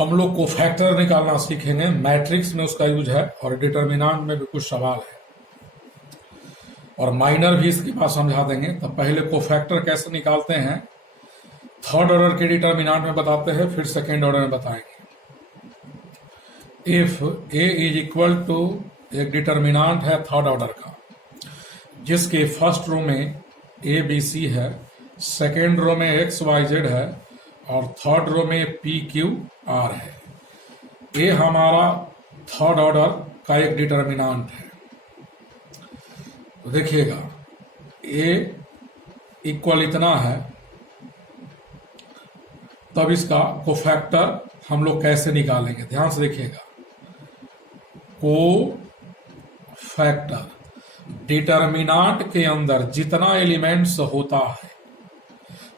हम लोग को फैक्टर निकालना सीखेंगे। मैट्रिक्स में उसका यूज है और डिटर्मिनेंट में भी कुछ सवाल है और माइनर भी इसके बाद समझा देंगे। तो पहले को फैक्टर कैसे निकालते हैं थर्ड ऑर्डर के डिटर्मिनेंट में बताते हैं, फिर सेकेंड ऑर्डर में बताएंगे। If A is equal to एक डिटर्मिनेंट है थर्ड ऑर्डर का जिसके फर्स्ट रो में ए बी सी है, सेकेंड रो में एक्स वाई जेड है और थर्ड रो में पी क्यू आर है। ये हमारा थर्ड ऑर्डर का एक डिटर्मिनेंट है। तो देखिएगा ए इक्वल इतना है, तब इसका कोफैक्टर हम लोग कैसे निकालेंगे, ध्यान से देखिएगा। कोफैक्टर डिटर्मिनेंट के अंदर जितना एलिमेंट्स होता है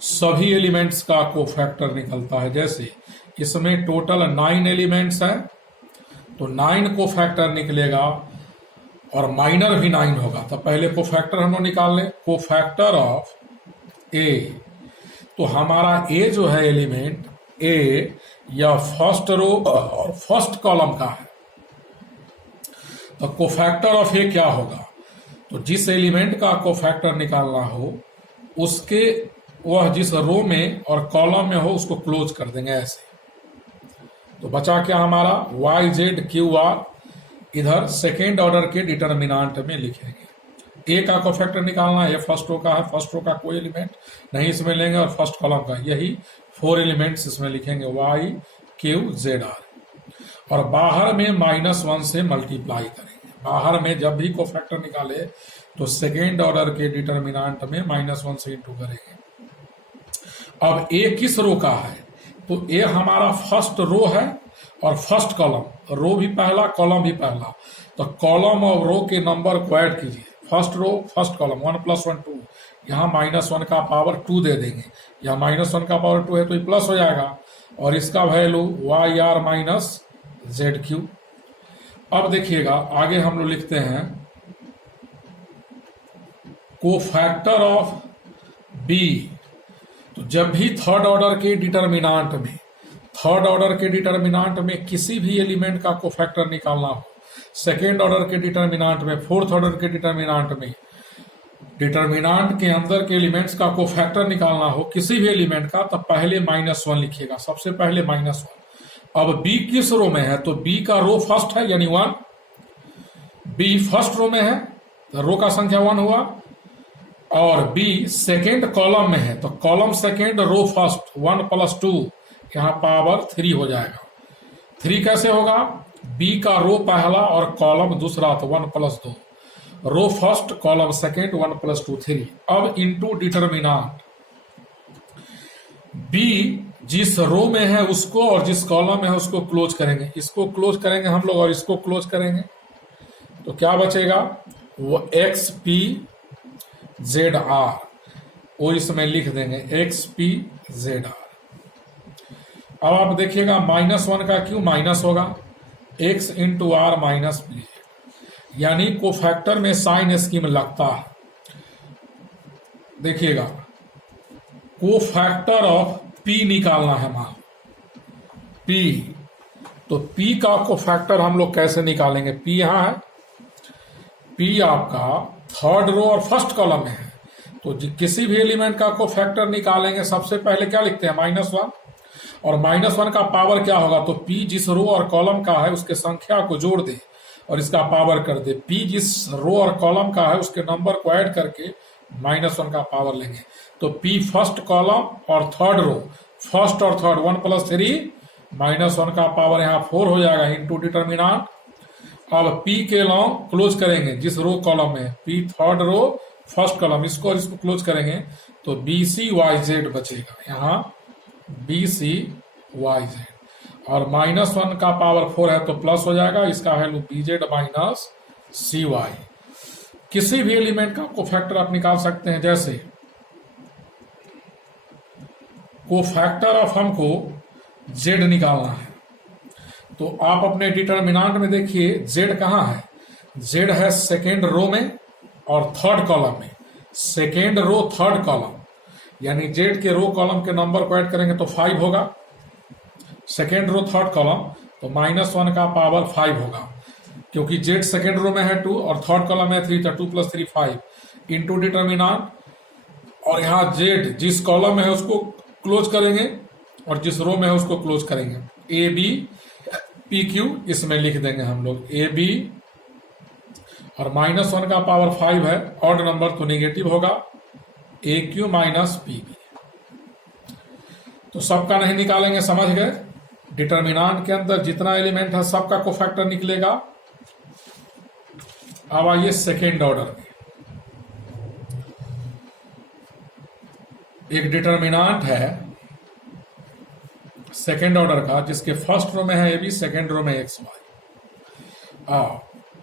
सभी एलिमेंट्स का कोफैक्टर निकलता है। जैसे इसमें टोटल 9 एलिमेंट्स हैं तो 9 कोफैक्टर निकलेगा और माइनर भी 9 होगा। तो पहले कोफैक्टर हम लोग निकाल लें। कोफैक्टर ऑफ ए, तो हमारा ए जो है एलिमेंट ए या फर्स्ट रो और फर्स्ट कॉलम का है। तो कोफैक्टर ऑफ ए क्या होगा, तो जिस एलिमेंट का कोफैक्टर निकालना हो उसके वह जिस रो में और कॉलम में हो उसको क्लोज कर देंगे ऐसे। तो बचा क्या हमारा वाई जेड क्यू आर, इधर सेकेंड ऑर्डर के डिटर्मिनेंट में लिखेंगे। ए का कोफैक्टर निकालना है, फर्स्ट रो का है, फर्स्ट रो का कोई एलिमेंट नहीं इसमें लेंगे और फर्स्ट कॉलम का, यही 4 एलिमेंट्स इसमें लिखेंगे वाई क्यू जेड आर। और बाहर में -1 से मल्टीप्लाई करेंगे। बाहर में जब भी कोफैक्टर निकाले तो सेकेंड ऑर्डर के डिटर्मिनेंट में -1 से इंटू करेंगे। अब ए किस रो का है, तो ए हमारा फर्स्ट रो है और फर्स्ट कॉलम, रो भी पहला कॉलम भी पहला। तो कॉलम और रो के नंबर को ऐड कीजिए। फर्स्ट रो फर्स्ट कॉलम 1 + 1 2, यहाँ -1 का पावर 2 दे देंगे। यहाँ -1 का पावर 2 है तो ये प्लस हो जाएगा और इसका value Y R minus Z Q. अब देखिएगा आगे हम लोग लिखते हैं कोफैक्टर ऑफ बी। तो जब भी थर्ड ऑर्डर के डिटर्मिनेंट में किसी भी एलिमेंट का कोफैक्टर निकालना हो, सेकेंड ऑर्डर के डिटर्मिनेंट में, फोर्थ ऑर्डर के डिटर्मिनेंट में, डिटर्मिनेंट के अंदर के एलिमेंट्स का कोफैक्टर निकालना हो किसी भी एलिमेंट का, तब पहले -1 लिखिएगा, सबसे पहले -1। अब बी किस रो में है, तो बी का रो फर्स्ट है यानी 1, बी फर्स्ट रो में है तो रो का संख्या 1 हुआ, और बी सेकेंड कॉलम में है तो कॉलम सेकेंड रो फर्स्ट 1 + 2, यहां पावर 3 हो जाएगा। 3 कैसे होगा, बी का रो पहला और कॉलम दूसरा तो 1 + 2, रो फर्स्ट कॉलम सेकेंड 1 + 2 3। अब इनटू डिटर्मिनेंट, बी जिस रो में है उसको और जिस कॉलम में है उसको क्लोज करेंगे। इसको क्लोज करेंगे हम लोग और इसको क्लोज करेंगे तो क्या बचेगा, वो एक्स पी जेड आर, वो इसमें लिख देंगे एक्स पी जेड आर। अब आप देखिएगा -1 का क्यों माइनस होगा, x × r माइनस पी, यानी कोफैक्टर में साइन स्कीम लगता है। देखिएगा कोफैक्टर ऑफ p निकालना है, मान p, तो p का कोफैक्टर हम लोग कैसे निकालेंगे, p यहां है, p आपका थर्ड रो और फर्स्ट कॉलम में है। तो किसी भी एलिमेंट का कोफैक्टर निकालेंगे सबसे पहले क्या लिखते हैं -1, और -1 का पावर क्या होगा, तो p जिस रो और कॉलम का है उसके संख्या को जोड़ दे और इसका पावर कर दे। p जिस रो और कॉलम का है उसके नंबर को ऐड करके -1 का पावर लेंगे। तो p फर्स्ट कॉलम और थर्ड रो, फर्स्ट और थर्ड 1 + 3, -1 का पावर यहाँ 4 हो जाएगा इनटू डिटर्मिनेंट। अब p के लॉन्ग क्लोज करेंगे जिस रो कॉलम में, p third row first column, इसको और इसको क्लोज करेंगे तो BCYZ बचेगा, यहाँ BCYZ, और -1 का पावर 4 है तो प्लस हो जाएगा, इसका वैल्यू BZ माइनस CY। किसी भी एलिमेंट का कोफैक्टर आप निकाल सकते हैं। जैसे कोफैक्टर ऑफ हमको Z निकालना है तो आप अपने डिटर्मिनेंट में देखिए Z कहाँ है, Z है सेकेंड रो में और थर्ड कॉलम में, सेकेंड रो थर्ड कॉलम, यानी Z के रो कॉलम के नंबर को ऐड करेंगे तो 5 होगा। सेकेंड रो थर्ड कॉलम, तो -1 का पावर 5 होगा, क्योंकि जेड सेकेंड रो में है 2 और थर्ड कॉलम में 3, तो 2 + 3 5 इंटू डिटर्मिनांट, और यहाँ जेड जिस कॉलम में है उसको क्लोज करेंगे और जिस रो में है उसको क्लोज करेंगे। ए बी पी क्यू इसमें लिख देंगे हम लोग ए बी, और -1 का पावर 5 है, ऑड नंबर तो नेगेटिव होगा, ए क्यू माइनस पी बी। तो सबका नहीं निकालेंगे, समझ गए। डिटर्मिनांट के अंदर जितना एलिमेंट है सबका कोफैक्टर निकलेगा। अब आइए सेकेंड ऑर्डर में, एक डिटर्मिनांट है सेकेंड ऑर्डर का जिसके फर्स्ट रो में है ए बी, सेकेंड रो में एक्स वाई।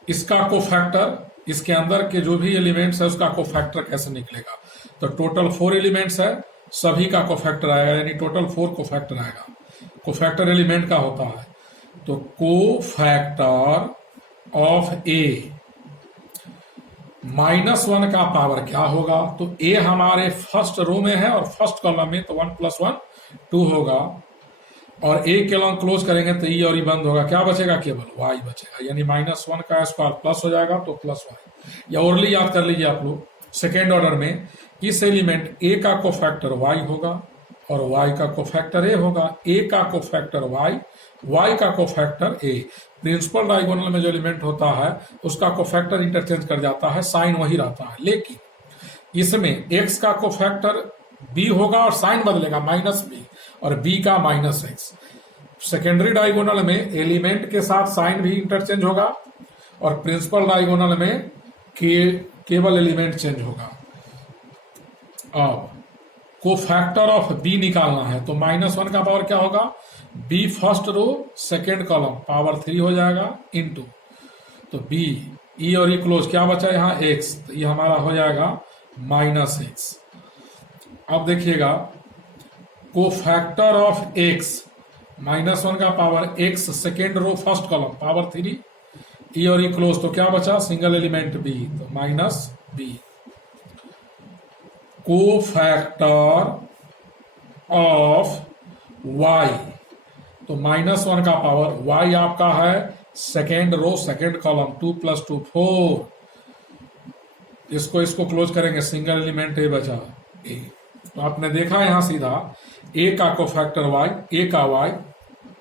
इसका कोफैक्टर, इसके अंदर के जो भी एलिमेंट्स है उसका कोफैक्टर कैसे निकलेगा? तो टोटल 4 एलिमेंट्स है, सभी का कोफैक्टर आएगा, यानी टोटल 4 कोफैक्टर आएगा। कोफैक्टर एलिमेंट का होता है, तो कोफैक्टर ऑफ ए -1 का पावर क्या होगा? तो ए हमारे फर्स्ट रो में है और फर्स्ट कॉलम में, तो 1 + 1 2 होगा, और ए के लॉन्ग क्लोज करेंगे तो ई और ई बंद होगा, क्या बचेगा? केवल वाई बचेगा, यानी -1 का स्क्वायर प्लस हो जाएगा, तो प्लस वाई। या ओरली याद कर लीजिए आप लोग, सेकेंड ऑर्डर में इस एलिमेंट ए का कोफैक्टर वाई होगा और वाई का कोफैक्टर ए होगा, ए का कोफैक्टर वाई, वाई का कोफैक्टर ए। प्रिंसिपल डायगोनल में जो एलिमेंट होता है उसका कोफैक्टर इंटरचेंज कर जाता है, साइन वही रहता है, लेकिन इसमें एक्स का कोफैक्टर बी होगा और साइन बदलेगा, -b, और बी का -x। सेकेंडरी डायगोनल में एलिमेंट के साथ साइन भी इंटरचेंज होगा और प्रिंसिपल डायगोनल में केवल एलिमेंट चेंज होगा। अब कोफैक्टर ऑफ बी निकालना है, तो -1 का पावर क्या होगा? B first row second column power 3 हो जाएगा, इंटू, तो बी ई और ई क्लोज, क्या बचा यहाँ x, तो ये हमारा हो जाएगा -x। अब देखिएगा कोफैक्टर ऑफ x, -1 का power x second row first column power 3, E और ई क्लोज, तो क्या बचा? सिंगल एलिमेंट b, तो -b। कोफैक्टर ऑफ y, तो -1 का पावर y आपका है सेकेंड रो सेकेंड कॉलम 2 + 2 4, इसको क्लोज करेंगे, सिंगल एलिमेंट ए बचा ए। तो आपने देखा यहां सीधा ए का कोफैक्टर वाई, ए का वाई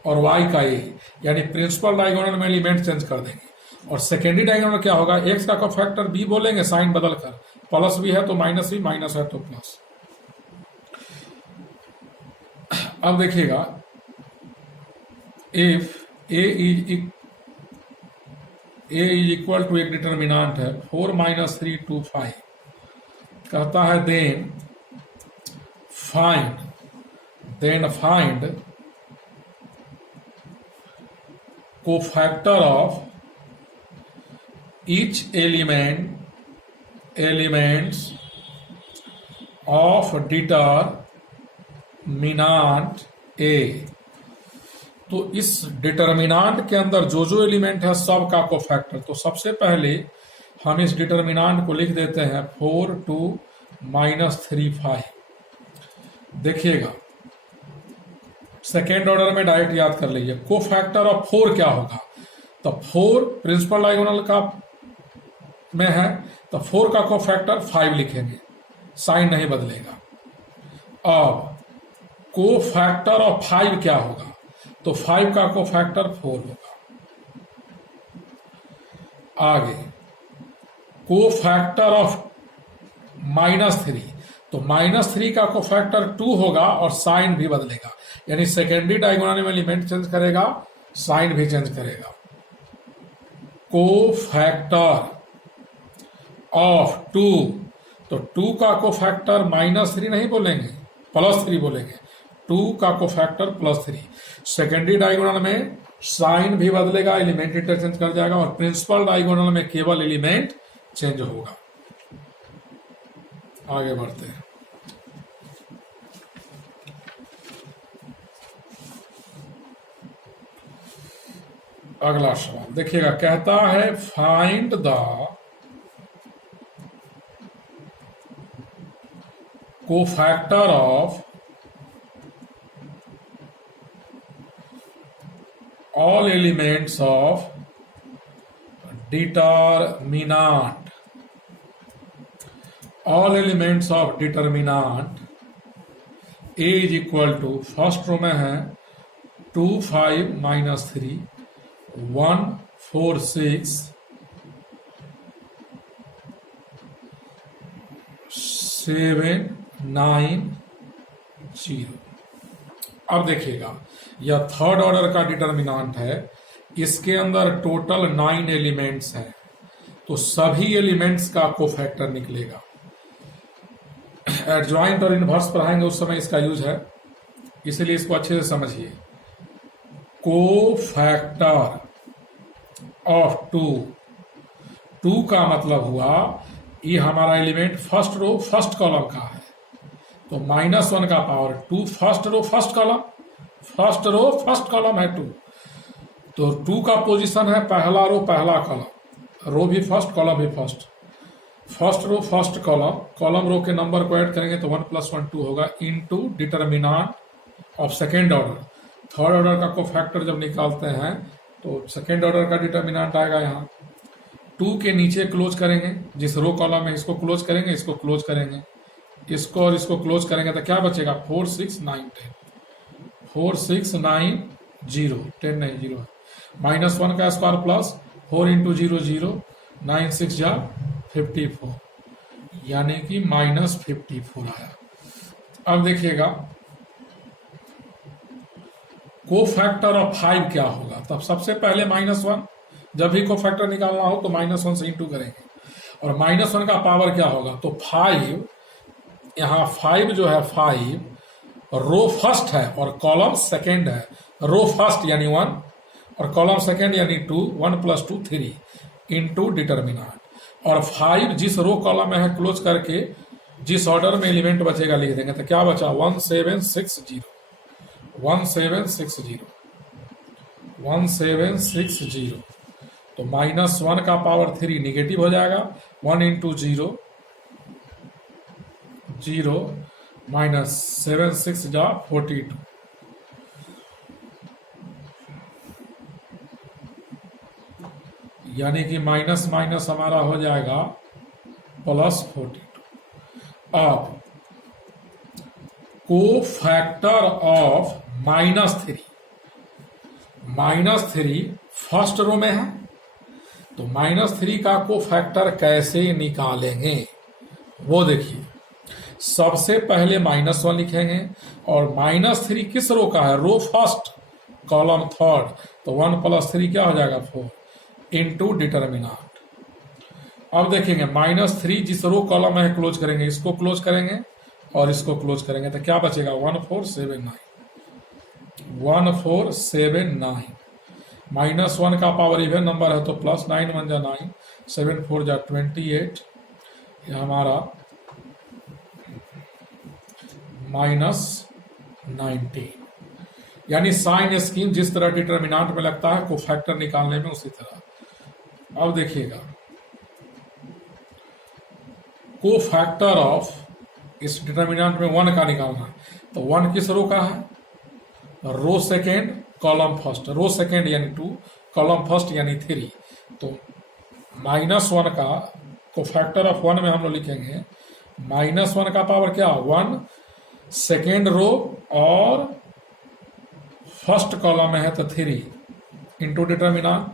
और वाई का ए, यानी प्रिंसिपल डायगोनल में एलिमेंट चेंज कर देंगे। और सेकेंडरी डायगोनल क्या होगा? एक्स का कोफैक्टर बी बोलेंगे, साइन बदलकर, प्लस भी है तो माइनस भी, माइनस है तो प्लस। अब देखिएगा, if A is equal to, एक डिटर्मिनांट है 4 - 3 2 5, कहता है then find cofactor of each elements of determinant A। तो इस डिटर्मिनांट के अंदर जो जो एलिमेंट है सब का कोफैक्टर। तो सबसे पहले हम इस डिटर्मिनांट को लिख देते हैं 4 2 -3 5। देखिएगा सेकेंड ऑर्डर में डायरेक्ट याद कर लीजिए, कोफैक्टर ऑफ 4 क्या होगा? तो 4 प्रिंसिपल डायगोनल का में है, तो 4 का कोफैक्टर 5 लिखेंगे, साइन नहीं बदलेगा। अब कोफैक्टर ऑफ 5 क्या होगा? तो 5 का कोफैक्टर 4 होगा। आगे कोफैक्टर ऑफ -3, तो -3 का कोफैक्टर 2 होगा और साइन भी बदलेगा, यानी सेकेंडरी डायगोनल में एलिमेंट चेंज करेगा, साइन भी चेंज करेगा। कोफैक्टर ऑफ 2, तो 2 का कोफैक्टर -3 नहीं बोलेंगे, +3 बोलेंगे, 2 का कोफैक्टर +3। सेकेंडरी डायगोनल में साइन भी बदलेगा, एलिमेंट इंटरचेंज कर जाएगा, और प्रिंसिपल डायगोनल में केवल एलिमेंट चेंज होगा। आगे बढ़ते हैं। अगला सवाल देखिएगा, कहता है find the cofactor of all elements of determinant, all elements of determinant a is equal to, first row में है 2 5 minus 3 1 4 6 7 9 0। अब देखिएगा यह थर्ड ऑर्डर का डिटर्मिनांट है, इसके अंदर टोटल 9 एलिमेंट्स हैं, तो सभी एलिमेंट्स का कोफैक्टर निकलेगा। एडजॉइंट और इनवर्स पढ़ाएंगे उस समय इसका यूज है, इसलिए इसको अच्छे से समझिए। कोफैक्टर ऑफ 2 का मतलब हुआ ये हमारा element first row first column का है, तो -1 का power 2 first row first column, first row first column है 2, तो 2 का पोजीशन है पहला रो पहला कॉलम, रो भी फर्स्ट कॉलम भी first, first row first column, column row के नंबर को ऐड करेंगे तो 1 + 1 2 होगा, into determinant of second order. Third order का कोफैक्टर जब निकालते हैं तो सेकेंड ऑर्डर का डिटर्मिनांट आएगा यहाँ। 2 के नीचे क्लोज करेंगे, जिस रो कॉलम में इसको क्लोज करेंगे, इसको क्लोज करेंगे, इसको और इसको क्लोज करेंगे तो क्या बचेगा 4 6 9 10, 4 6 9 0 10 नहीं 0 है, -1 का स्क्वायर प्लस 4 × 0 0 9 6 जा 54, यानी कि -54 आया। अब देखिएगा कोफैक्टर ऑफ 5 क्या होगा, तब सबसे पहले -1, जब भी कोफैक्टर निकालना हो तो -1 से इंटू करेंगे, और -1 का पावर क्या होगा, तो 5, यहाँ 5 जो है 5 रो फर्स्ट है और कॉलम सेकेंड है, रो फर्स्ट यानी 1 और कॉलम सेकेंड यानी 2, 1 + 2 3 इंटू डिटर्मिनांट, और 5 जिस रो कॉलम में है क्लोज करके जिस ऑर्डर में एलिमेंट बचेगा लिख देंगे, तो क्या बचा 1760 1760 1760, तो -1 का पावर 3 निगेटिव हो जाएगा, 1 × 0 0 -7 6 जा 42, यानी कि माइनस माइनस हमारा हो जाएगा +42। अब कोफैक्टर ऑफ -3, -3 फर्स्ट रो में है, तो -3 का कोफैक्टर कैसे निकालेंगे वो देखिए। सबसे पहले -1 लिखेंगे, और -3 किस रो का है, रो फर्स्ट कॉलम थर्ड, तो 1 + 3 क्या हो जाएगा 4 इंटू डिटर्मिनांट। अब देखेंगे -3 जिस रो कॉलम में है क्लोज करेंगे, इसको क्लोज करेंगे और इसको क्लोज करेंगे, तो क्या बचेगा 1479 1479, -1 का पावर इवन नंबर है तो +9 1 जा 9 7 4 जा 28, ये हमारा -19, यानी साइन स्कीम जिस तरह डिटर्मिनांट में लगता है कोफैक्टर निकालने में उसी तरह। अब देखिएगा कोफैक्टर ऑफ, इस डिटर्मिनांट में 1 का निकालना है, तो 1 किस रो का है, row second column first, row second यानी 2 कॉलम फर्स्ट यानी 3, तो -1 का कोफैक्टर ऑफ 1 में हम लोग लिखेंगे -1 का पावर क्या 1 सेकेंड रो और फर्स्ट कॉलम में है तो 3 इंटू डिटर्मिनांट।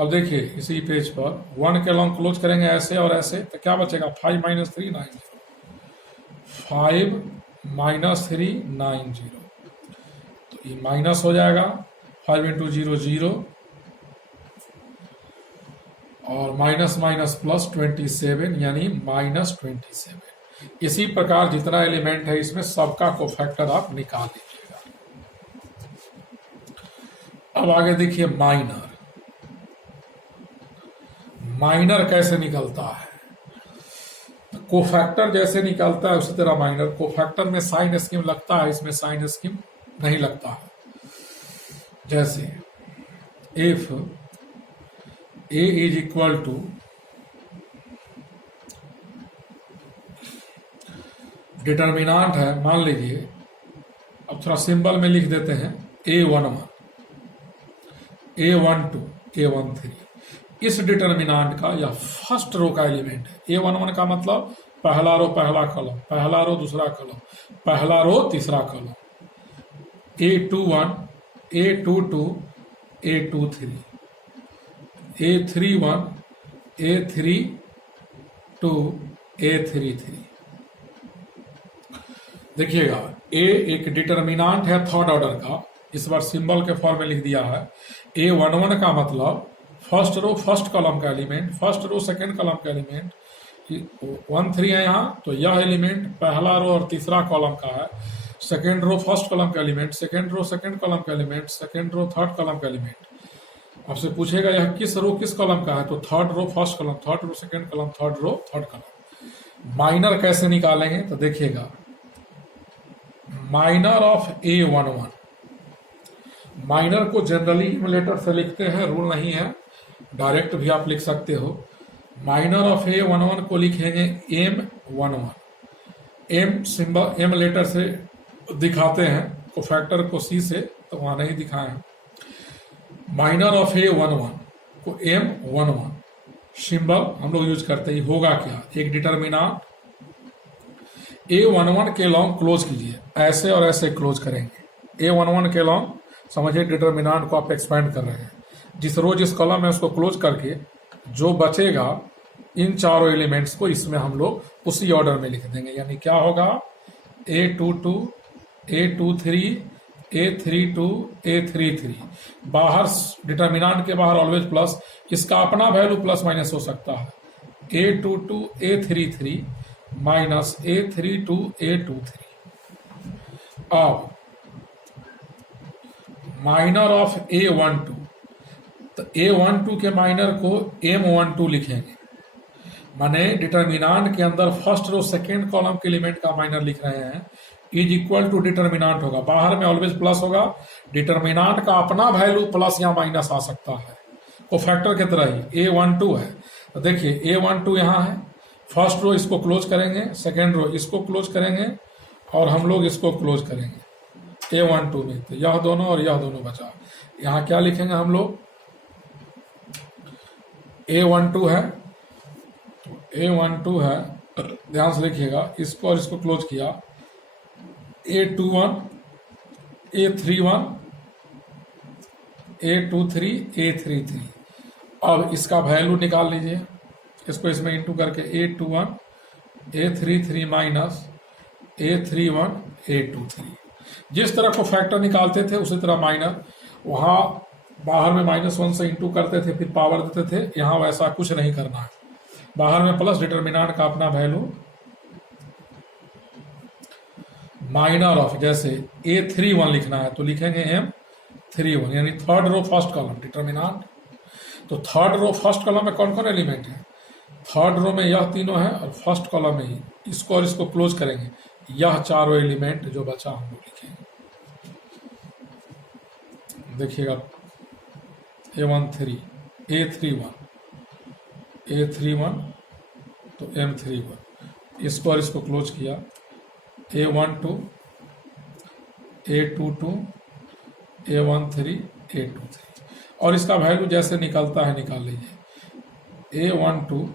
अब देखिए इसी पेज पर 1 के लॉन्ग क्लोज करेंगे ऐसे और ऐसे, तो क्या बचेगा 5 - 3 9 0, 5 - 3 9 0, तो ये माइनस हो जाएगा 5 × 0 0, और माइनस माइनस +27 यानी -27। इसी प्रकार जितना एलिमेंट है इसमें सबका कोफैक्टर आप निकाल लीजिएगा। अब आगे देखिए माइनर कैसे निकलता है, कोफैक्टर जैसे निकलता है उसी तरह माइनर। कोफैक्टर में साइन स्कीम लगता है, इसमें साइन स्कीम नहीं लगता है। जैसे if A is equal to determinant है, मान लीजिए, अब थोड़ा सिंबल में लिख देते हैं A11, A12 A13 इस डिटर्मिनांट का यह फर्स्ट रो का एलिमेंट है। A11 का मतलब पहला रो पहला कॉलम, पहला रो दूसरा कॉलम, पहला रो तीसरा column. A21 A22 A23 A31 A32 A33। देखिएगा ए एक डिटर्मिनांट है थर्ड ऑर्डर का, इस बार सिंबल के फॉर्म में लिख दिया है। A11 का मतलब फर्स्ट रो फर्स्ट कॉलम का element, first row second column का एलिमेंट, 1 3 है यहाँ, तो यह एलिमेंट पहला रो और तीसरा कॉलम का है। सेकंड रो फर्स्ट कॉलम का element, second row second column का element, second row third column का एलिमेंट। आपसे पूछेगा यह किस रो किस कॉलम का है, तो third row first column, third row second column, third row third column. Minor कैसे निकालेंगे, तो देखिएगा माइनर ऑफ A11, माइनर को जनरली इम्यूलेटर से लिखते हैं, रूल नहीं है, डायरेक्ट भी आप लिख सकते हो। माइनर ऑफ A11 को लिखेंगे M11, M symbol M letter से दिखाते हैं, को फैक्टर को C से, तो वहां नहीं दिखाए हैं। माइनर ऑफ A11 को M11 सिंबल हम लोग यूज करते ही। होगा क्या, एक डिटर्मिनांट A11 के लॉन्ग क्लोज कीजिए, ऐसे और ऐसे क्लोज करेंगे। A11 के लॉन्ग समझिए डिटर्मिनांट को आप एक्सपेंड कर रहे हैं, जिस रो जिस कॉलम है उसको क्लोज करके जो बचेगा इन चारों एलिमेंट्स को इसमें हम लोग उसी ऑर्डर में लिख देंगे। यानी क्या होगा, A22 A23 A32 A33। बाहर डिटर्मिनांट के बाहर ऑलवेज प्लस, इसका अपना वैल्यू प्लस माइनस हो सकता है। A22 A33 minus A32 A23। अब माइनर ऑफ A12, तो A12 के माइनर को M12 लिखेंगे, माने डिटर्मिनांट के अंदर फर्स्ट रो सेकेंड कॉलम के एलिमेंट का माइनर लिख रहे हैं, इज इक्वल टू डिटर्मिनांट होगा, बाहर में ऑलवेज प्लस होगा, डिटर्मिनांट का अपना वैल्यू प्लस या माइनस आ सकता है, वो फैक्टर की तरह ही A12 है। तो देखिए A12 यहाँ है, फर्स्ट रो इसको क्लोज करेंगे, सेकेंड रो इसको क्लोज करेंगे, और हम लोग इसको क्लोज करेंगे A12 में, तो यह दोनों और यह दोनों बचा। यहाँ क्या लिखेंगे हम लोग, A12 है, तो A12 है, ध्यान से लिखिएगा, इसको और इसको क्लोज किया, A21 A31 A23 A33। अब इसका वैल्यू निकाल लीजिए, इसको इसमें इंटू करके A21 A33 minus A31 A23। जिस तरह को फैक्टर निकालते थे उसी तरह माइनर, वहां बाहर में -1 से इंटू करते थे फिर पावर देते थे, यहां वैसा कुछ नहीं करना है, बाहर में प्लस डिटर्मिनांट का अपना वैल्यू। माइनर ऑफ जैसे A31 लिखना है तो लिखेंगे M31, यानी third row first column determinant. तो थर्ड रो फर्स्ट कॉलम में कौन कौन एलिमेंट है, थर्ड रो में यह तीनों है और फर्स्ट कॉलम में ही इसको और इसको क्लोज करेंगे, यह चारों एलिमेंट जो बचा हम लोग लिखेंगे। देखिएगा A13 A31 A31 तो M31, इसको और इसको क्लोज किया, A12 A22 A13 A23, और इसका वैल्यू जैसे निकलता है निकाल लीजिए, A12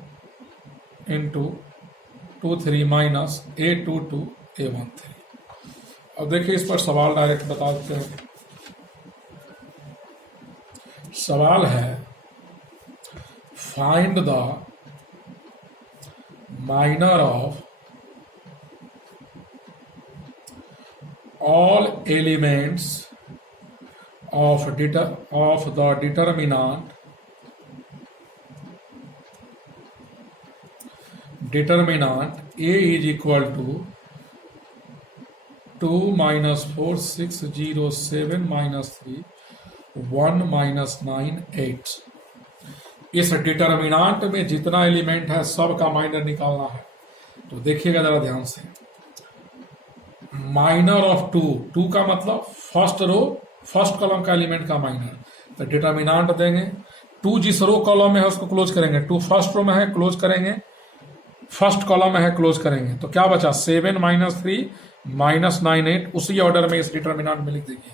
into 23 minus A22 A13। अब देखिए इस पर सवाल डायरेक्ट बता देते हैं। सवाल है, find the minor of all elements of the determinant A is equal to 2 minus 4 6 0 7 minus 3 1 minus 9 8। इस डिटर्मिनांट में जितना एलिमेंट है सब का माइनर निकालना है। तो देखिएगा जरा ध्यान से, माइनर ऑफ 2 का मतलब फर्स्ट रो फर्स्ट कॉलम का एलिमेंट का माइनर, तो डिटर्मिनांट देंगे, 2 जिस रो कॉलम में है उसको क्लोज करेंगे, 2 फर्स्ट रो में है क्लोज करेंगे, फर्स्ट कॉलम में है क्लोज करेंगे, तो क्या बचा 7 माइनस 3 माइनस 9 8, उसी ऑर्डर में इस डिटर्मिनांट में लिख देंगे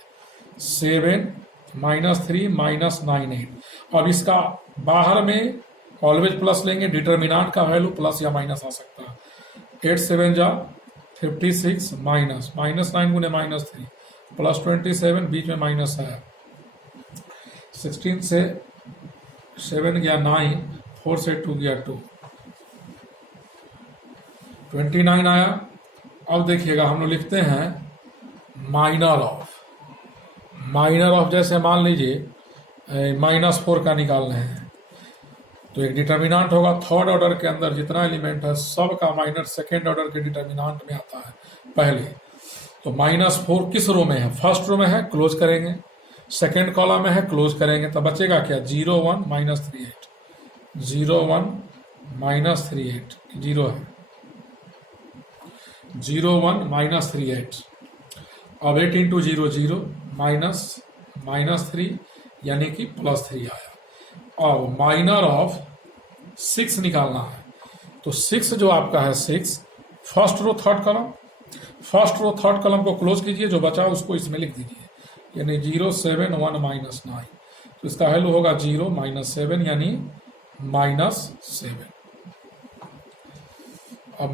7 -3 -98। अब इसका बाहर में ऑलवेज प्लस लेंगे, डिटर्मिनांट का वैल्यू प्लस या माइनस आ सकता है। 8 7 जा 56 माइनस -9 गुने -3 प्लस 27, बीच में माइनस है। 16 से 7 गया 9, 4 से 2 गया 2, 29 आया। अब देखिएगा हम लोग लिखते हैं माइनर ऑफ जैसे मान लीजिए -4 का निकालना है, तो एक डिटर्मिनांट होगा। थर्ड ऑर्डर के अंदर जितना एलिमेंट है सब का माइनर सेकेंड ऑर्डर के डिटर्मिनांट में आता है पहले। तो -4 किस रो में है? फर्स्ट रो में है, क्लोज करेंगे। सेकेंड कॉलम में है, क्लोज करेंगे। तो बचेगा क्या? 0 1 -38, 0 1 -38, 0 है, 0 1 -38। अब 8 इंटू 0 0 -3 यानी कि +3 आया। अब माइनर ऑफ 6 निकालना है, तो 6 जो आपका है 6 फर्स्ट रो थर्ड कॉलम को क्लोज कीजिए, जो बचा उसको इसमें लिख दीजिए, यानी 0 7 1 -9। तो इसका वैल्यू होगा 0 -7 यानी -7। अब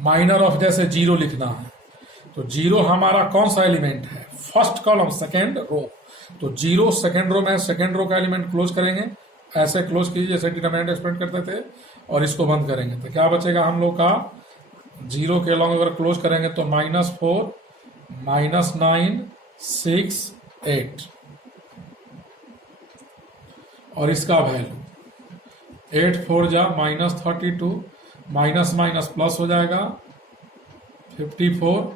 माइनर ऑफ जैसे 0 लिखना है, तो 0 हमारा कौन सा एलिमेंट है? First column second row. तो 0 सेकेंड रो में, सेकेंड रो का एलिमेंट क्लोज करेंगे, ऐसे क्लोज कीजिए जैसे डिटरमिनेंट एक्सपेंड करते थे, और इसको बंद करेंगे। तो क्या बचेगा हम लोग का? 0 के अलॉन्ग अगर क्लोज करेंगे तो -4 -9 6 8, और इसका वैल्यू 8 4 जा -32, माइनस माइनस प्लस हो जाएगा 54,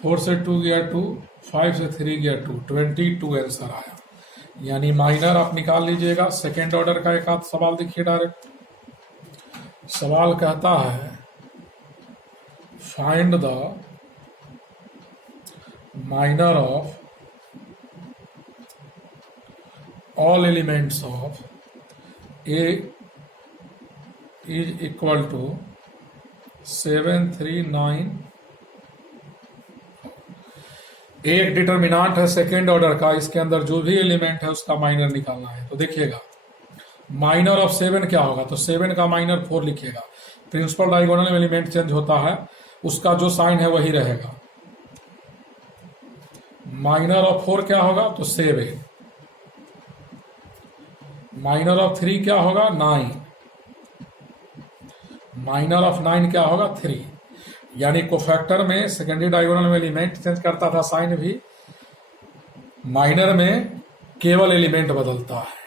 4 से 2 गया 2, 5 से 3 गया 2, 22 आंसर आया। यानी माइनर आप निकाल लीजिएगा। सेकेंड ऑर्डर का एक आध सवाल देखिए डायरेक्ट। सवाल कहता है find the minor of all elements of A is equal to 7 3 9। एक डिटर्मिनांट है सेकेंड ऑर्डर का, इसके अंदर जो भी एलिमेंट है उसका माइनर निकालना है। तो देखिएगा माइनर ऑफ 7 क्या होगा? तो 7 का माइनर 4 लिखिएगा। प्रिंसिपल डायगोनल में एलिमेंट चेंज होता है, उसका जो साइन है वही रहेगा। माइनर ऑफ 4 क्या होगा? तो 7। माइनर ऑफ 3 क्या होगा? 9। माइनर ऑफ 9 क्या होगा? 3। यानी कोफैक्टर में सेकेंडरी डायगोनल में एलिमेंट चेंज करता था, साइन भी। माइनर में केवल एलिमेंट बदलता है।